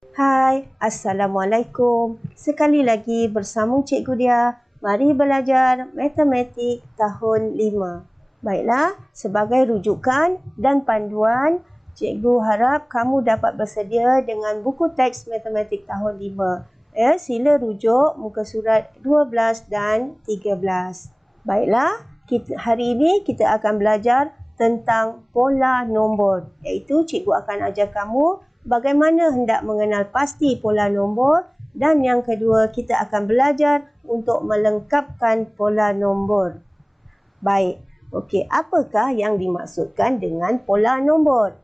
Hai, Assalamualaikum. Sekali lagi bersama Cikgu Dia. Mari belajar matematik tahun 5. Baiklah, sebagai rujukan dan panduan, Cikgu harap kamu dapat bersedia dengan buku teks matematik tahun 5. Sila rujuk muka surat 12 dan 13. Baiklah, hari ini kita akan belajar tentang pola nombor. Iaitu cikgu akan ajar kamu bagaimana hendak mengenal pasti pola nombor, dan yang kedua kita akan belajar untuk melengkapkan pola nombor. Baik, okey, apakah yang dimaksudkan dengan pola nombor?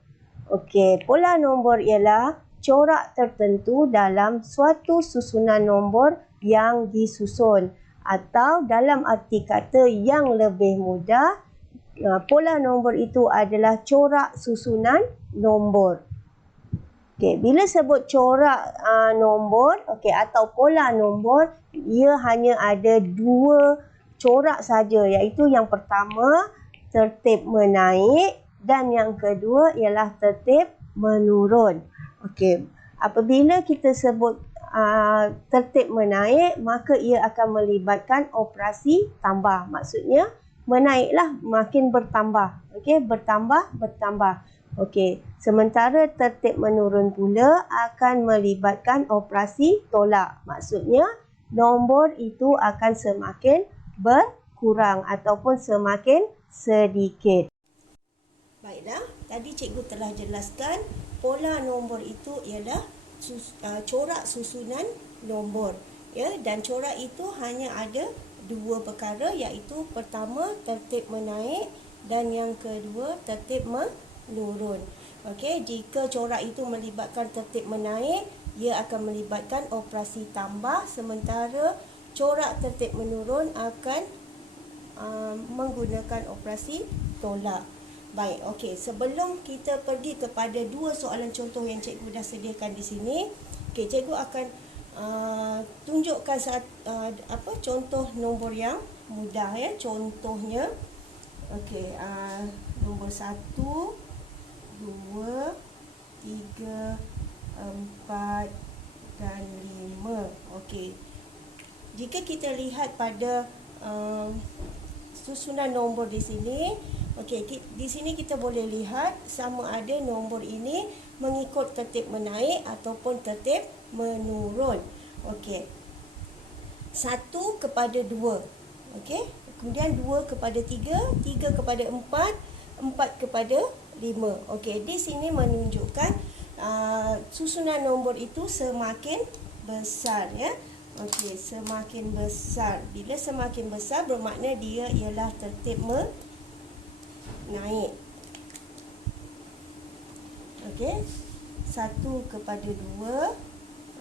Okey, pola nombor ialah corak tertentu dalam suatu susunan nombor yang disusun, atau dalam arti kata yang lebih mudah, pola nombor itu adalah corak susunan nombor. Okey, bila sebut corak nombor atau pola nombor, ia hanya ada dua corak saja, iaitu yang pertama tertib menaik dan yang kedua ialah tertib menurun. Okey, apabila kita sebut tertib menaik, maka ia akan melibatkan operasi tambah. Maksudnya menaiklah makin bertambah. Okey, bertambah. Okey, sementara tertib menurun pula akan melibatkan operasi tolak. Maksudnya nombor itu akan semakin berkurang ataupun semakin sedikit. Baiklah, tadi cikgu telah jelaskan pola nombor itu ialah corak susunan nombor. Dan corak itu hanya ada dua perkara, iaitu pertama tertib menaik dan yang kedua tertib menurun. Okey, jika corak itu melibatkan tertib menaik, ia akan melibatkan operasi tambah, sementara corak tertib menurun akan menggunakan operasi tolak. Baik, okey, sebelum kita pergi kepada dua soalan contoh yang cikgu dah sediakan di sini, cikgu akan tunjukkan contoh nombor yang mudah contohnya. Okey, nombor 1, 2, 3, 4 dan 5. Okey. Jika kita lihat pada susunan nombor di sini, di sini kita boleh lihat sama ada nombor ini mengikut tertib menaik ataupun tertib menurun. Okey. 1 kepada 2. Okey. Kemudian 2 kepada 3, 3 kepada 4, 4 kepada 5. Okey, di sini menunjukkan susunan nombor itu semakin besar Okey, semakin besar. Bila semakin besar bermakna dia ialah tertib menaik. Okey, 1 kepada 2,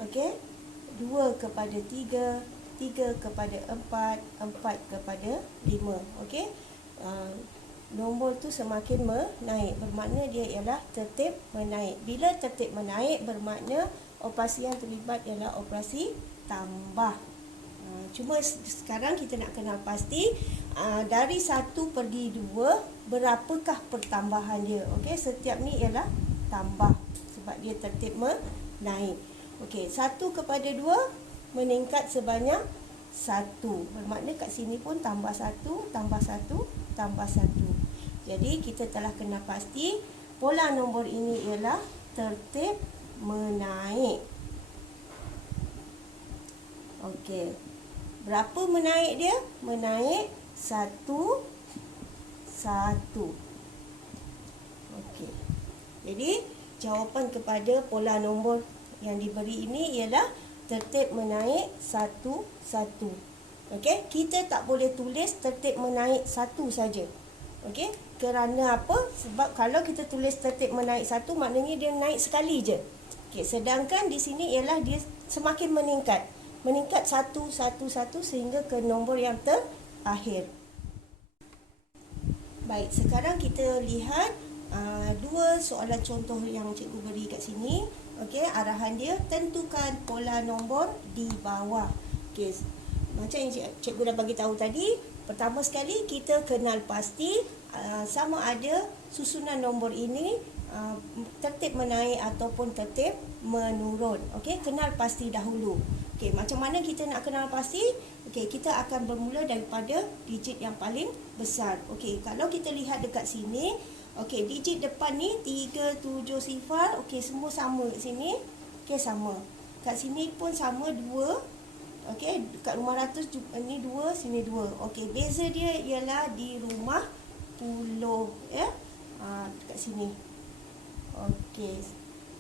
okey, 2 kepada 3, 3 kepada 4, 4 kepada 5. Okey, nombor tu semakin menaik, bermakna dia ialah tertib menaik. Bila tertib menaik bermakna operasi yang terlibat ialah operasi tambah. Cuma sekarang kita nak kenal pasti dari 1 pergi 2 berapakah pertambahan dia. Okey, setiap ni ialah tambah sebab dia tertib menaik. Okey, 1 kepada 2 meningkat sebanyak 1. Bermakna kat sini pun tambah 1, tambah 1, tambah 1. Jadi kita telah kenal pasti pola nombor ini ialah tertib menaik. Okey. Berapa menaik dia? Menaik 1, 1. Okey. Jadi jawapan kepada pola nombor yang diberi ini ialah tertib menaik 1, 1. Okey, kita tak boleh tulis tertib menaik 1 saja. Okey, kerana apa? Sebab kalau kita tulis tertib menaik 1 maknanya dia naik sekali je. Okey, sedangkan di sini ialah dia semakin meningkat. Meningkat 1, 1, 1 sehingga ke nombor yang terakhir. Baik, sekarang kita lihat dua soalan contoh yang cikgu beri kat sini. Okey, arahan dia tentukan pola nombor di bawah. Okey, macam yang cikgu dah bagi tahu tadi, pertama sekali kita kenal pasti sama ada susunan nombor ini tertib menaik ataupun tertib menurun. Okey, kenal pasti dahulu. Okey, macam mana kita nak kenal pasti? Okey, kita akan bermula daripada digit yang paling besar. Okey, kalau kita lihat dekat sini, okey, digit depan ni 370. Okey, semua sama kat sini. Okey, sama. Kat sini pun sama 2. Okey, dekat rumah ratus ni 2, sini 2. Okey, beza dia ialah di rumah puluh, ya. Dekat sini. Okey.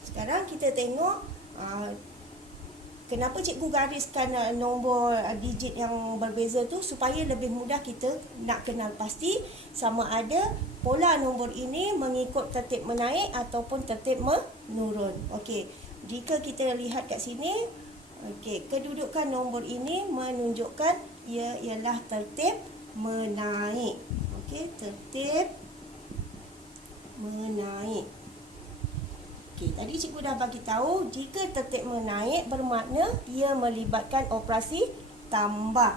Sekarang kita tengok kenapa cikgu gariskan nombor digit yang berbeza tu, supaya lebih mudah kita nak kenal pasti sama ada pola nombor ini mengikut tertib menaik ataupun tertib menurun. Okey, jika kita lihat kat sini, okey, kedudukan nombor ini menunjukkan ia ialah tertib menaik. Okey, tertib menaik. Okey, tadi cikgu dah bagi tahu jika tertib menaik bermakna ia melibatkan operasi tambah.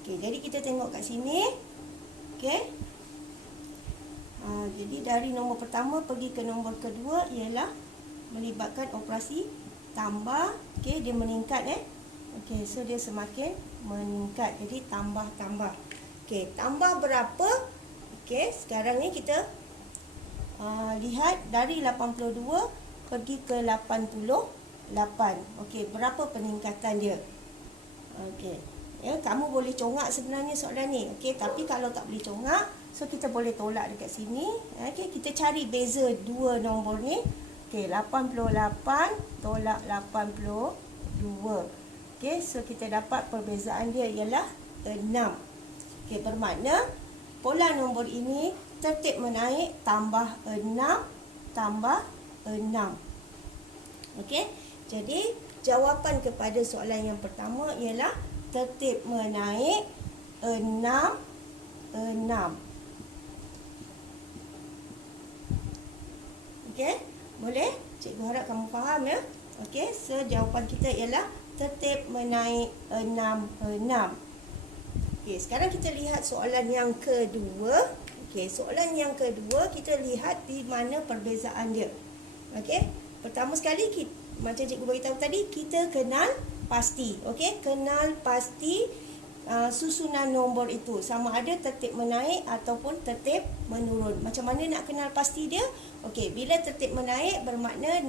Okey, jadi kita tengok kat sini. Okey. Jadi dari nombor pertama pergi ke nombor kedua ialah melibatkan operasi tambah. Okey, dia meningkat Okey, so dia semakin meningkat. Jadi tambah-tambah. Okey, tambah berapa? Okey, sekarang ni kita lihat dari 82 pergi ke 88. Okey, berapa peningkatan dia? Okey. Ya, kamu boleh congak sebenarnya soalan ni. Okey, tapi kalau tak boleh congak, so kita boleh tolak dekat sini. Okey, kita cari beza dua nombor ni. Okey, 88 tolak 82. Okey, so kita dapat perbezaan dia ialah 6. Okey, bermakna pola nombor ini tertib menaik tambah 6 tambah 6. Okey, jadi jawapan kepada soalan yang pertama ialah tertib menaik 6. Okey, boleh? Cikgu harap kamu faham ya. Okey, so jawapan kita ialah tertib menaik 6. Okey, sekarang kita lihat soalan yang kedua. Okey, soalan yang kedua kita lihat di mana perbezaan dia. Okey, pertama sekali macam cikgu beritahu tadi, kita kenal pasti. Okey, kenal pasti susunan nombor itu sama ada tertib menaik ataupun tertib menurun. Macam mana nak kenal pasti dia? Okey, bila tertib menaik bermakna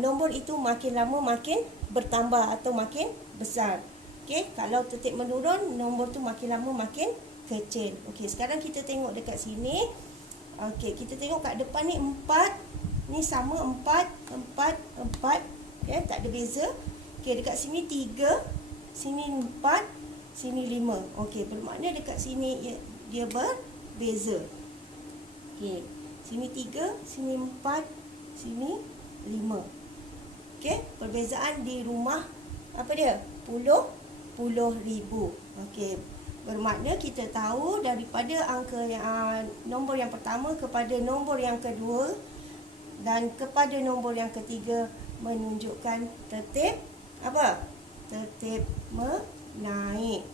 nombor itu makin lama makin bertambah atau makin besar. Okey, kalau tertib menurun, nombor tu makin lama makin kecil. Okey, sekarang kita tengok dekat sini. Okey, kita tengok kat depan ni 4. Ni sama 4, 4, 4. Ya, tak ada beza. Okey, dekat sini 3, sini 4, sini 5. Okey, bermakna dekat sini dia berbeza. Okey, sini 3, sini 4, sini 5. Okey, perbezaan di rumah apa dia? Puluh ribu. Okey, bermakna kita tahu daripada angka yang nombor yang pertama kepada nombor yang kedua dan kepada nombor yang ketiga menunjukkan tertib apa? Tertib menaik.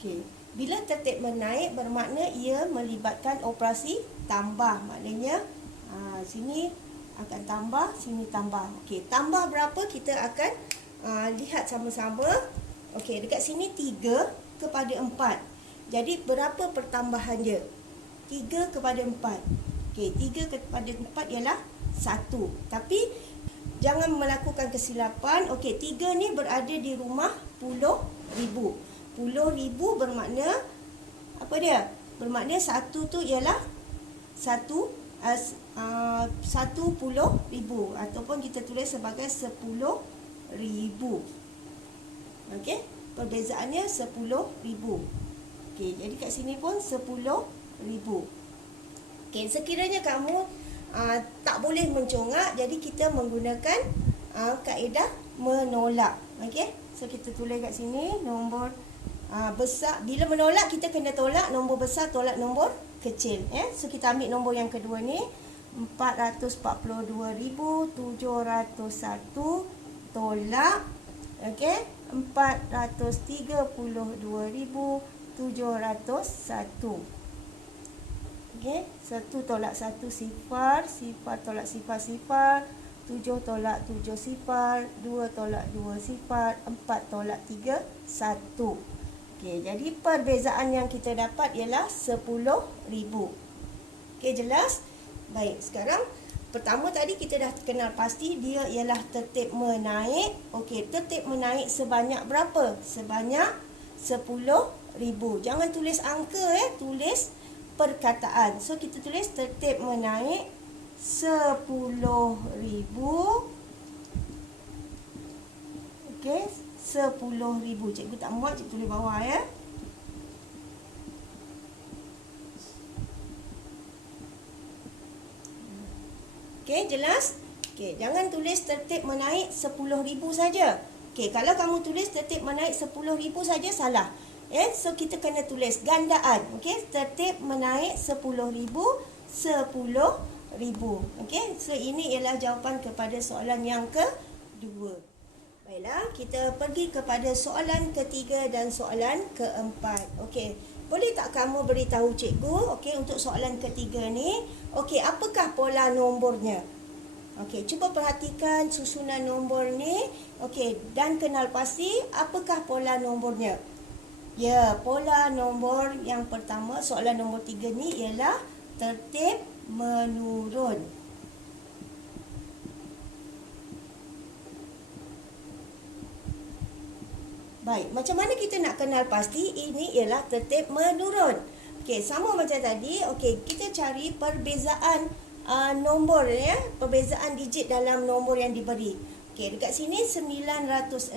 Okey, bila tertib menaik bermakna ia melibatkan operasi tambah. Maknanya sini akan tambah, sini tambah. Okey, tambah berapa kita akan lihat sama-sama. Okey, dekat sini 3 kepada 4. Jadi berapa pertambahan dia? 3 kepada 4. Okey, 3 kepada 4 ialah 1. Tapi jangan melakukan kesilapan. Okey, 3 ni berada di rumah puluh ribu. Puluh ribu bermakna apa dia? Bermakna 1 tu ialah 10 ribu ataupun kita tulis sebagai 10,000. Okey, perbezaannya 10,000. Okey, jadi kat sini pun 10,000. Okey, sekiranya kamu tak boleh mencongak, jadi kita menggunakan kaedah menolak. Okey, so kita tulis kat sini nombor besar. Bila menolak kita kena tolak nombor besar, tolak nombor kecil. So kita ambil nombor yang kedua ni, 442,701 tolak, okey, 432,701. Okey, 1 tolak 1 sifar, sifar tolak sifar sifar, 7 tolak 7 sifar, 2 tolak 2 sifar, 4 tolak 3 1. Okey, jadi perbezaan yang kita dapat ialah 10,000. Okey, jelas? Baik, sekarang pertama tadi kita dah kenal pasti dia ialah tertib menaik. Okey, tertib menaik sebanyak berapa? Sebanyak 10,000. Jangan tulis angka tulis perkataan. So kita tulis tertib menaik 10,000. Okey, 10,000. Cikgu tak muat, cikgu tulis bawah ya. Okey, jelas? Okey, jangan tulis tertib menaik 10,000 saja. Okey, kalau kamu tulis tertib menaik 10,000 saja salah. So kita kena tulis gandaan. Okey, tertib menaik 10,000, 10,000. Okey, so ini ialah jawapan kepada soalan yang kedua. Baiklah, kita pergi kepada soalan ketiga dan soalan keempat. Okey, boleh tak kamu beritahu cikgu, okey, untuk soalan ketiga ni, okey, apakah pola nombornya? Okey, cuba perhatikan susunan nombor ni, okey, dan kenal pasti apakah pola nombornya. Ya, pola nombor yang pertama, soalan nombor 3 ni ialah tertib menurun. Baik, macam mana kita nak kenal pasti ini ialah tertib menurun? Okey, sama macam tadi. Okey, kita cari perbezaan nombor perbezaan digit dalam nombor yang diberi. Okey, dekat sini 906,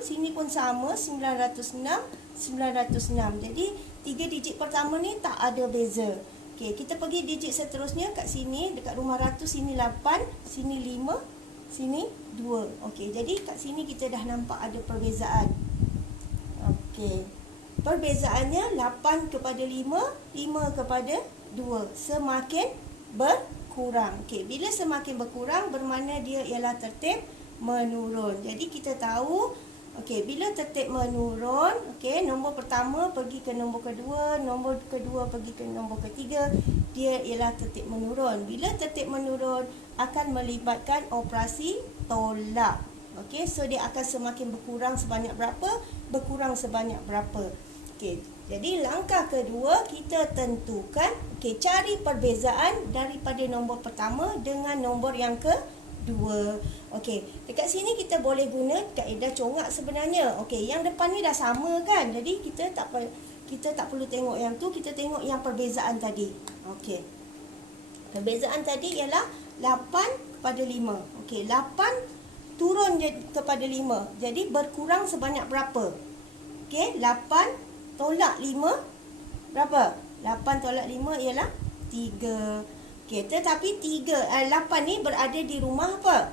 sini pun sama 906, 906. Jadi 3 digit pertama ni tak ada beza. Okey, kita pergi digit seterusnya kat sini dekat rumah ratus, sini 8, sini 5, sini 2. Okey, jadi kat sini kita dah nampak ada perbezaan. Okey, perbezaannya 8 kepada 5, 5 kepada 2. Semakin berkurang. Okey, bila semakin berkurang bermakna dia ialah tertib menurun. Jadi kita tahu, okey, bila tertib menurun, okey, nombor pertama pergi ke nombor kedua, nombor kedua pergi ke nombor ketiga, dia ialah tertib menurun. Bila tertib menurun akan melibatkan operasi tolak. Okey, so dia akan semakin berkurang sebanyak berapa? Berkurang sebanyak berapa? Okey, jadi langkah kedua kita tentukan, okey, cari perbezaan daripada nombor pertama dengan nombor yang kedua. Okey, dekat sini kita boleh guna kaedah congak sebenarnya. Okey, yang depan ni dah sama kan? Jadi kita tak perlu tengok yang tu, kita tengok yang perbezaan tadi. Okey. Perbezaan tadi ialah 8 kepada 5. Okey, 8 turun kepada 5. Jadi berkurang sebanyak berapa? Okey, 8 tolak 5 berapa? 8 tolak 5 ialah 3. Okey, tetapi 8 ni berada di rumah apa?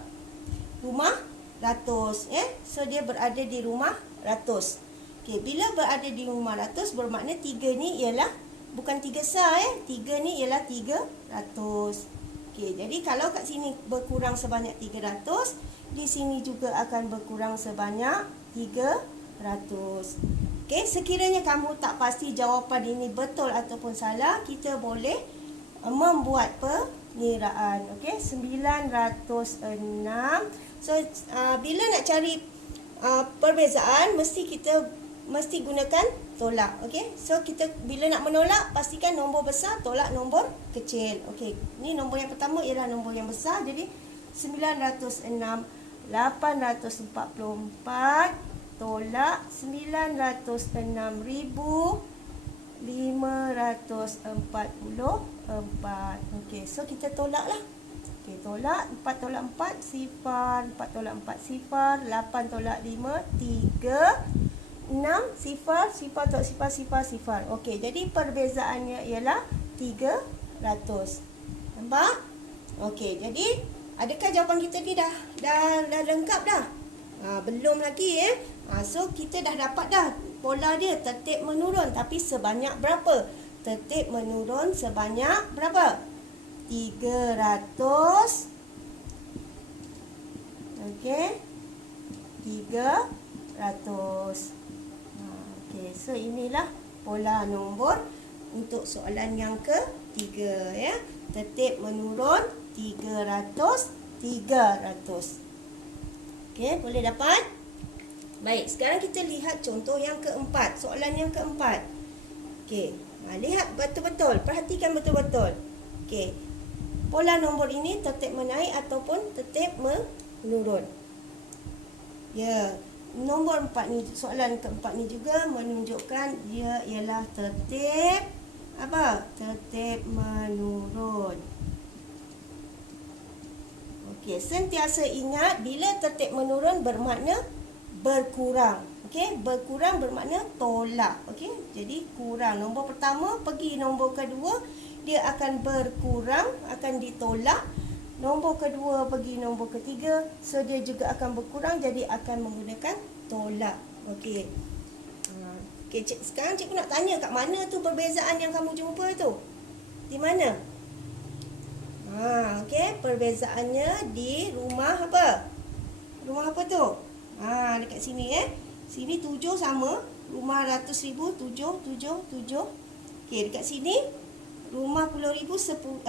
Rumah ratus. So dia berada di rumah ratus. Okey, bila berada di rumah ratus bermakna 3 ni ialah bukan 3 sah 3 ni ialah 300. Okey, jadi kalau kat sini berkurang sebanyak 300, di sini juga akan berkurang sebanyak 300. Okey, sekiranya kamu tak pasti jawapan ini betul ataupun salah, kita boleh membuat pengiraan. Okey, 906. So, bila nak cari perbezaan, mesti gunakan tolak. Okey, so kita bila nak menolak, pastikan nombor besar tolak nombor kecil. Okey, ni nombor yang pertama ialah nombor yang besar. Jadi 906, 844 tolak 906,544. Okey, so kita tolak lah. Okey, tolak 4 tolak 4 sifar, 4 tolak 4 sifar, 8 tolak 5 3, 6 sifar, sifar tolak sifar, sifar, sifar. Okey, jadi perbezaannya ialah 300. Nampak? Okey, jadi adakah jawapan kita ni dah lengkap dah? Belum lagi so kita dah dapat dah pola dia tertib menurun, tapi sebanyak berapa? Tertib menurun sebanyak berapa? 300. Okey, 300. Okey, so inilah pola nombor untuk soalan yang ketiga ya. Tertib menurun 300. Okey, boleh dapat? Baik, sekarang kita lihat contoh yang keempat, soalan yang keempat. Okey, lihat betul-betul, perhatikan betul-betul. Okey. Pola nombor ini tertib menaik ataupun tertib menurun. Ya, nombor 4 ni, soalan keempat ni juga menunjukkan dia ialah tertib apa? Tertib menurun. Okey, sentiasa ingat bila tertib menurun bermakna berkurang. Okey, berkurang bermakna tolak. Okey, jadi kurang. Nombor pertama pergi nombor kedua, dia akan berkurang, akan ditolak. Nombor kedua pergi nombor ketiga, so dia juga akan berkurang, jadi akan menggunakan tolak. Okey. Okey, sekarang cikgu nak tanya kat mana tu perbezaan yang kamu jumpa tu? Di mana? Okey, perbezaannya di rumah apa? Rumah apa tu? Dekat sini Sini 7 sama, rumah 100,000 7 7 7. Okey, dekat sini rumah 10,000 1,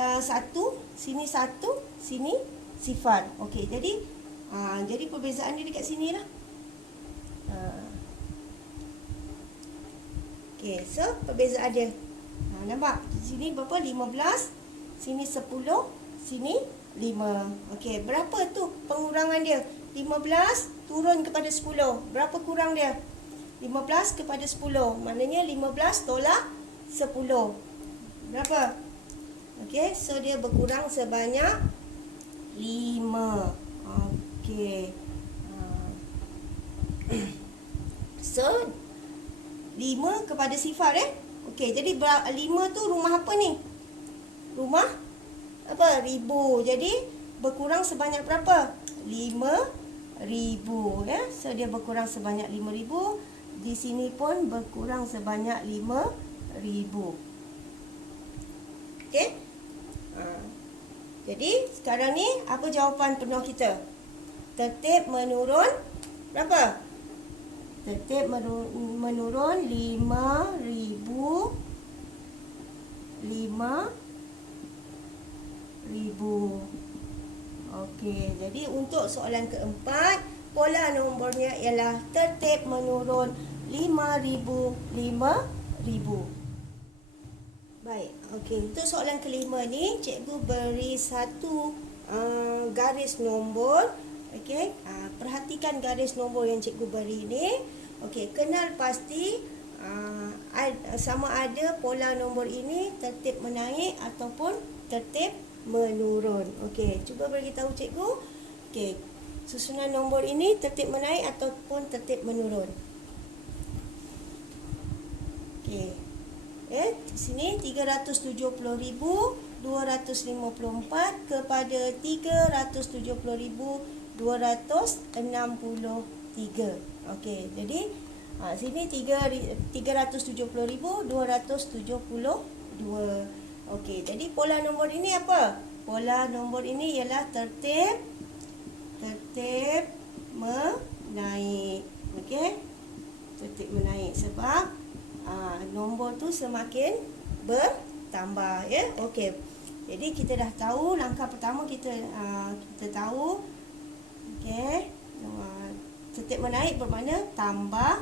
sini 1, sini 0. Okey, jadi perbezaan dia dekat sini lah. Okey, so perbezaan dia. Nampak? Sini berapa? 15, sini 10, sini 5. Okey, berapa tu pengurangan dia? 15 turun kepada 10. Berapa kurang dia? 15 kepada 10. Maknanya 15 tolak 10. Berapa? Okey, so dia berkurang sebanyak 5. Okey. So 5 kepada 0 Okey, jadi 5 tu rumah apa ni? Rumah apa? Ribu. Jadi berkurang sebanyak berapa? 5,000 ya. So dia berkurang sebanyak 5,000. Di sini pun berkurang sebanyak 5,000. Okey. Jadi sekarang ni apa jawapan penuh kita? Tertib menurun berapa? Tertib menurun 5,000. 5,000. Okey, jadi untuk soalan keempat, pola nombornya ialah tertib menurun 5,000. Baik, okey, untuk soalan kelima ni cikgu beri satu garis nombor. Okey, perhatikan garis nombor yang cikgu beri ni. Okey, kenal pasti sama ada pola nombor ini tertib menaik ataupun tertib menurun. Okey, cuba beritahu cikgu. Okey, susunan nombor ini tertib menaik ataupun tertib menurun. Okey. Di sini 370,254 kepada 370,263. Okey, jadi sini 370,272. Okey, jadi pola nombor ini apa? Pola nombor ini ialah tertib menaik. Okey? Tertib menaik sebab nombor tu semakin bertambah ya. Okey. Jadi kita dah tahu langkah pertama kita tahu okey. Tertib menaik bermakna tambah.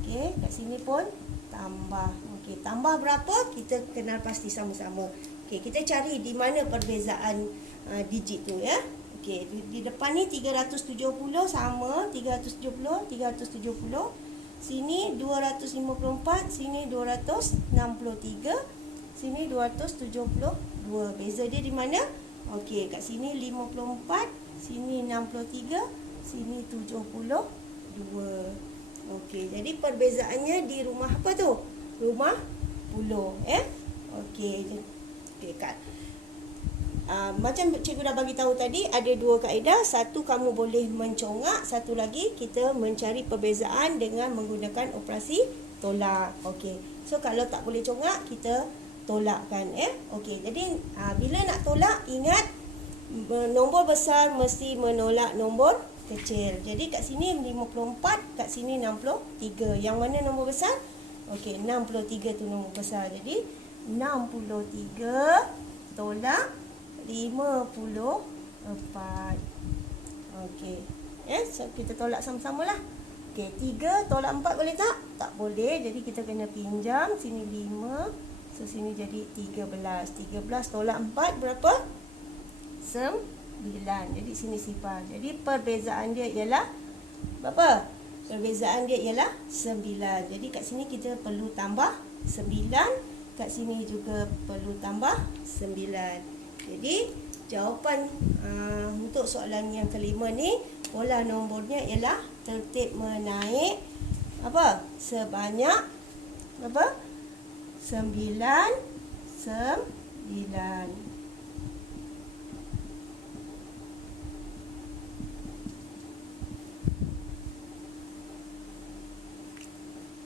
Okey, kat sini pun tambah. Okey, tambah berapa? Kita kenal pasti sama-sama. Okey, kita cari di mana perbezaan digit tu ya. Okey, di depan ni 370 sama 370, 370. Sini 254, sini 263, sini 272. Beza dia di mana? Okey, kat sini 54, sini 63, sini 72. Okey, jadi perbezaannya di rumah apa tu? Rumah 10 ya. Okey. Okey, Kak. Macam cikgu dah bagi tahu tadi, ada dua kaedah. Satu, kamu boleh mencongak. Satu lagi, kita mencari perbezaan dengan menggunakan operasi tolak. Okey. So kalau tak boleh congak, kita tolakkan ya. Okey. Jadi bila nak tolak, ingat nombor besar mesti menolak nombor kecil. Jadi kat sini 54, kat sini 63. Yang mana nombor besar? Okey, 63 tu nombor besar. Jadi 63 tolak 54. Okey. So kita tolak sama-sama lah. Okey, 3 tolak 4 boleh tak? Tak boleh. Jadi kita kena pinjam. Sini 5. So sini jadi 13. 13 tolak 4 berapa? 9. Jadi sini sifar. Jadi perbezaan dia ialah berapa? Perbezaan dia ialah 9. Jadi kat sini kita perlu tambah 9. Kat sini juga perlu tambah 9. Jadi jawapan untuk soalan yang kelima ni, pola nombornya ialah tertib menaik apa? Sebanyak apa? 9.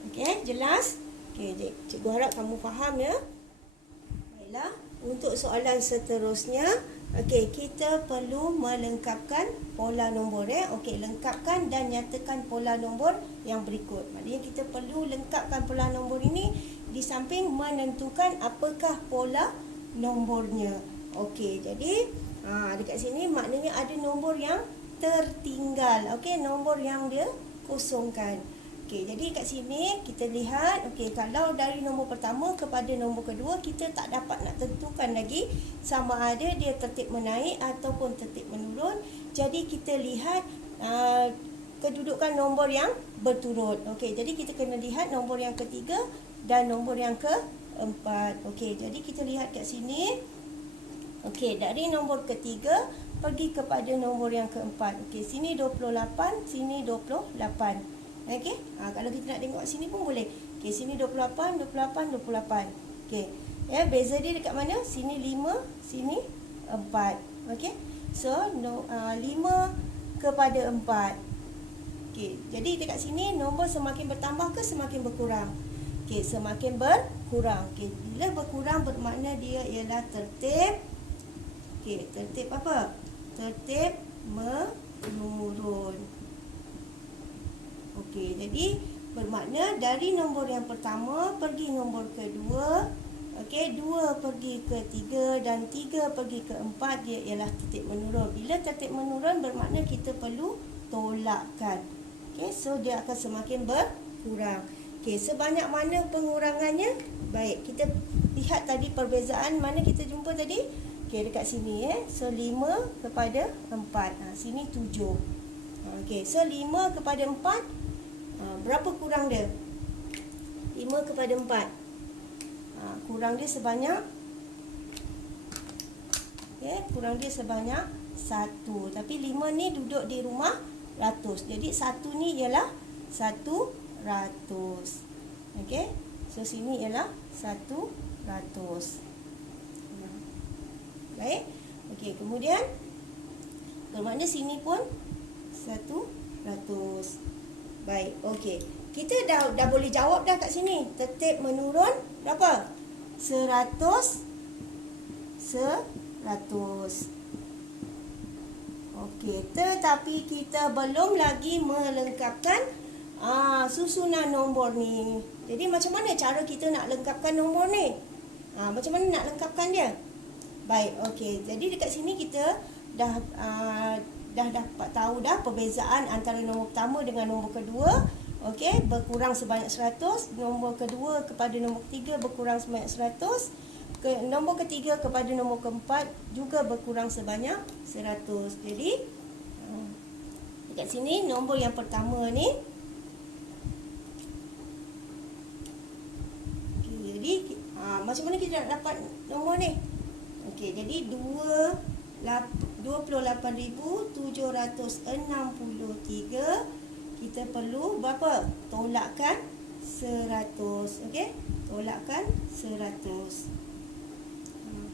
Okey, jelas? Okey, cikgu harap kamu faham ya. Baiklah, untuk soalan seterusnya, okey, kita perlu melengkapkan pola nombor Okey, lengkapkan dan nyatakan pola nombor yang berikut. Maknanya kita perlu lengkapkan pola nombor ini di samping menentukan apakah pola nombornya. Okey, jadi dekat sini maknanya ada nombor yang tertinggal. Okey, nombor yang dia kosongkan. Okey, jadi kat sini kita lihat, okey, kalau dari nombor pertama kepada nombor kedua, kita tak dapat nak tentukan lagi sama ada dia tertib menaik ataupun tertib menurun. Jadi kita lihat kedudukan nombor yang berturut. Okey, jadi kita kena lihat nombor yang ketiga dan nombor yang keempat. Okey, jadi kita lihat kat sini. Okey, dari nombor ketiga pergi kepada nombor yang keempat. Okey, sini 28, sini 28. Okey, kalau kita nak tengok sini pun boleh. Okey, sini 28, 28, 28. Okey, ya, beza dia dekat mana? Sini 5, sini 4. Okey, so 5 kepada 4. Okey, jadi dekat sini nombor semakin bertambah ke semakin berkurang? Okey, semakin berkurang. Okey, bila berkurang bermakna dia ialah tertib. Okey, tertib apa? Tertib menurun. Okey, jadi bermakna dari nombor yang pertama pergi nombor kedua. Okey, 2 pergi ke 3 dan 3 pergi ke 4, dia ialah tertib menurun. Bila tertib menurun bermakna kita perlu tolakkan. Okey, so dia akan semakin berkurang. Okey, sebanyak mana pengurangannya? Baik, kita lihat tadi perbezaan mana kita jumpa tadi? Okey, dekat sini So 5 kepada 4. Sini 7. Okey, so 5 kepada 4. Berapa kurang dia? 5 kepada 4. Kurang dia sebanyak kurang dia sebanyak 1. Tapi 5 ni duduk di rumah ratus. Jadi 1 ni ialah 100. Okey. So sini ialah 100. Baik. Okey, kemudian bermakna sini pun 100. Baik, okey. Kita dah boleh jawab dah kat sini. Tertib menurun berapa? 100. Okey, tetapi kita belum lagi melengkapkan susunan nombor ni. Jadi macam mana cara kita nak lengkapkan nombor ni? Macam mana nak lengkapkan dia? Baik, okey. Jadi dekat sini kita dah dapat tahu dah perbezaan antara nombor pertama dengan nombor kedua. Okey, berkurang sebanyak 100. Nombor kedua kepada nombor ketiga berkurang sebanyak 100. Nombor ketiga kepada nombor keempat juga berkurang sebanyak 100. Jadi dekat sini nombor yang pertama ni. Okey, jadi macam mana kita nak dapat nombor ni? Okey, jadi 28,763, kita perlu berapa? Tolakkan 100. Okey, tolakkan 100.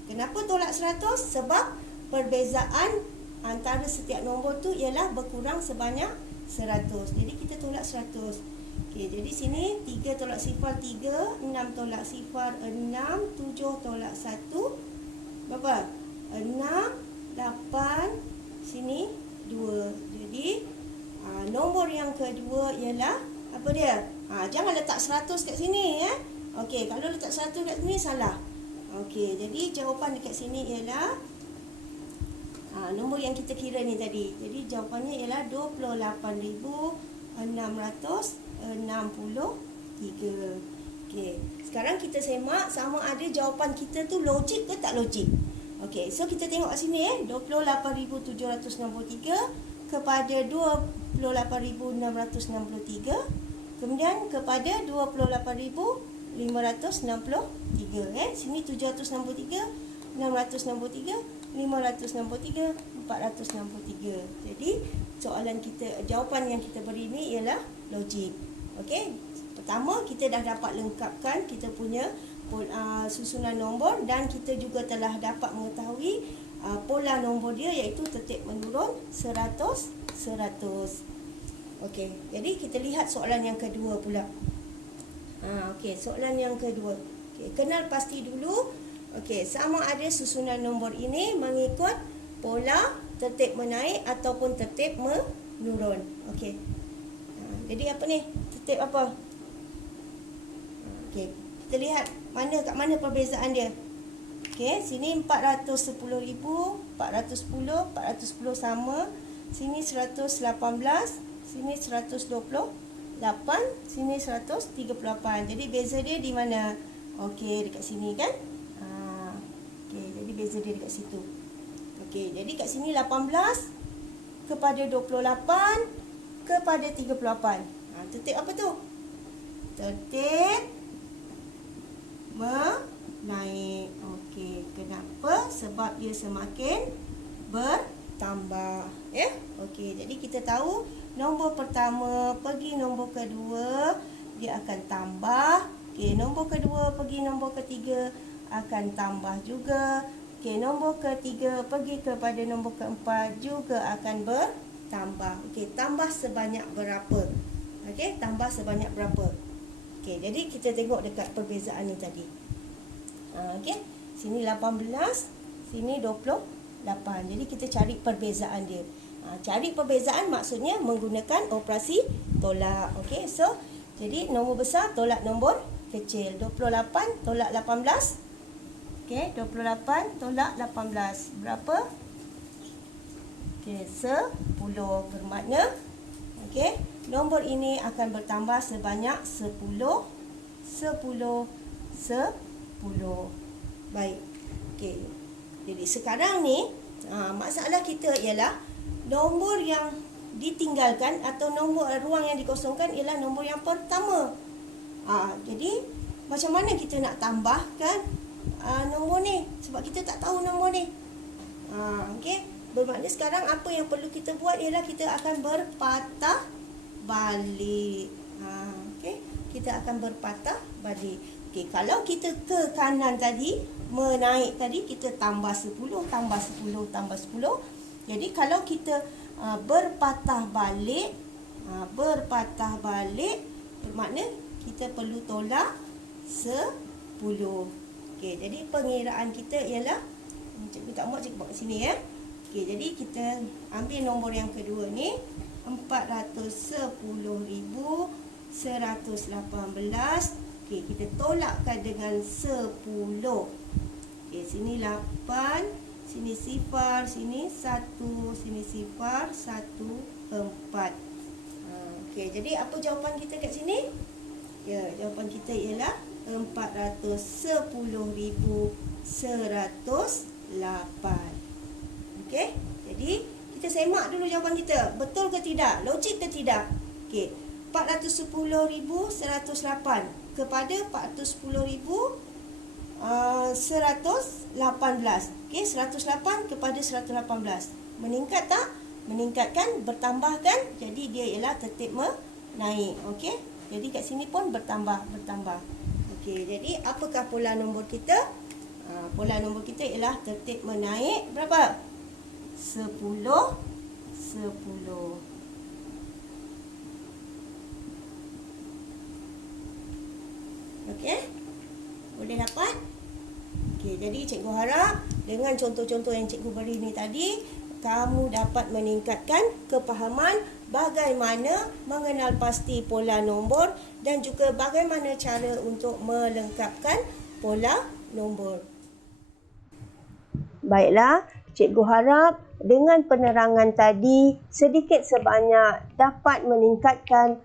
Kenapa tolak 100? Sebab perbezaan antara setiap nombor tu ialah berkurang sebanyak 100. Jadi kita tolak 100. Okey, jadi sini 3 tolak sifar 3, 6 tolak sifar 6, 7 tolak 1 berapa? 6, 8, sini 2. Jadi nombor yang kedua ialah apa dia? Jangan letak 100 kat sini Okey, kalau letak 100 kat sini salah. Okey, jadi jawapan dekat sini ialah nombor yang kita kira ni tadi. Jadi jawapannya ialah 28,663. Okey, sekarang kita semak sama ada jawapan kita tu logik ke tak logik. Okey, so kita tengok kat sini 28,763 kepada 28,663, kemudian kepada 28,563. Sini 763, 663, 563, 463. Jadi soalan kita, jawapan yang kita beri ni ialah logik. Okey, pertama kita dah dapat lengkapkan kita punya susunan nombor, dan kita juga telah dapat mengetahui pola nombor dia, iaitu tertib menurun 100 100. Okey, jadi kita lihat soalan yang kedua pula. Okey, soalan yang kedua. Okey, kenal pasti dulu. Okey, sama ada susunan nombor ini mengikut pola tertib menaik ataupun tertib menurun. Okey. Jadi apa ni? Tertib apa? Okey, kita lihat kat mana perbezaan dia. Okey, sini 410,000, 410, 410 sama. Sini 118, sini 128, sini 138. Jadi beza dia di mana? Okey, dekat sini kan? Okey, jadi beza dia dekat situ. Okey, jadi kat sini 18 kepada 28 kepada 38. Tertib apa tu? Tertib menaik. Okey, kenapa? Sebab dia semakin bertambah. Ya? Okey, jadi kita tahu nombor pertama pergi nombor kedua dia akan tambah. Okey, nombor kedua pergi nombor ketiga akan tambah juga. Okey, nombor ketiga pergi kepada nombor keempat juga akan bertambah. Okey, tambah sebanyak berapa? Okey, tambah sebanyak berapa? Okey, jadi kita tengok dekat perbezaan ni tadi. Okey, sini 18, sini 28. Jadi kita cari perbezaan dia. Cari perbezaan maksudnya menggunakan operasi tolak. Okey, so jadi nombor besar tolak nombor kecil. 28 tolak 18. Okey, 28 tolak 18. Berapa? Okey, 10. Bermakna okey, nombor ini akan bertambah sebanyak 10, 10, 10. Baik. Okey. Jadi sekarang ni masalah kita ialah nombor yang ditinggalkan atau nombor ruang yang dikosongkan ialah nombor yang pertama. Jadi macam mana kita nak tambahkan nombor ni, sebab kita tak tahu nombor ni. Okey, bermakna sekarang apa yang perlu kita buat ialah kita akan berpatah balik. Okey, kita akan berpatah balik. Okey, kalau kita ke kanan tadi, menaik tadi, kita tambah 10, tambah 10, tambah 10. Jadi kalau kita berpatah balik, bermakna kita perlu tolak 10. Okey, jadi pengiraan kita ialah, cikgu tak muat, cikgu buat kat sini ya. Okey, jadi kita ambil nombor yang kedua ni, 410,118. Okey, kita tolakkan dengan 10. Okey, sini 8, sini sifar, sini 1, sini sifar, 1, 4. Okey, jadi apa jawapan kita kat sini? Ya, jawapan kita ialah 410,108. Okey, jadi kita semak dulu jawapan kita. Betul ke tidak? Logik ke tidak? Okey, 410,108 kepada 410,118. Okey, 108 kepada 118. Meningkat tak? Meningkatkan, bertambah kan? Jadi dia ialah tertib menaik. Okey, jadi kat sini pun bertambah. Okey, jadi apakah pola nombor kita? Pola nombor kita ialah tertib menaik berapa? 10, 10. Okey, boleh dapat? Okey, jadi cikgu harap dengan contoh-contoh yang cikgu beri ni tadi, kamu dapat meningkatkan kepahaman bagaimana mengenal pasti pola nombor dan juga bagaimana cara untuk melengkapkan pola nombor. Baiklah, cikgu harap dengan penerangan tadi sedikit sebanyak dapat meningkatkan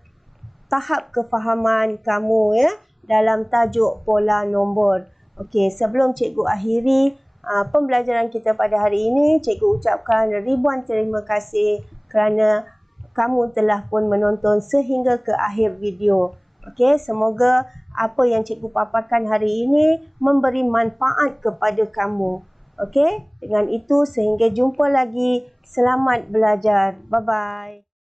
tahap kefahaman kamu ya dalam tajuk pola nombor. Okey, sebelum cikgu akhiri pembelajaran kita pada hari ini, cikgu ucapkan ribuan terima kasih kerana kamu telah pun menonton sehingga ke akhir video. Okey, semoga apa yang cikgu paparkan hari ini memberi manfaat kepada kamu. Okey, dengan itu sehingga jumpa lagi. Selamat belajar. Bye-bye.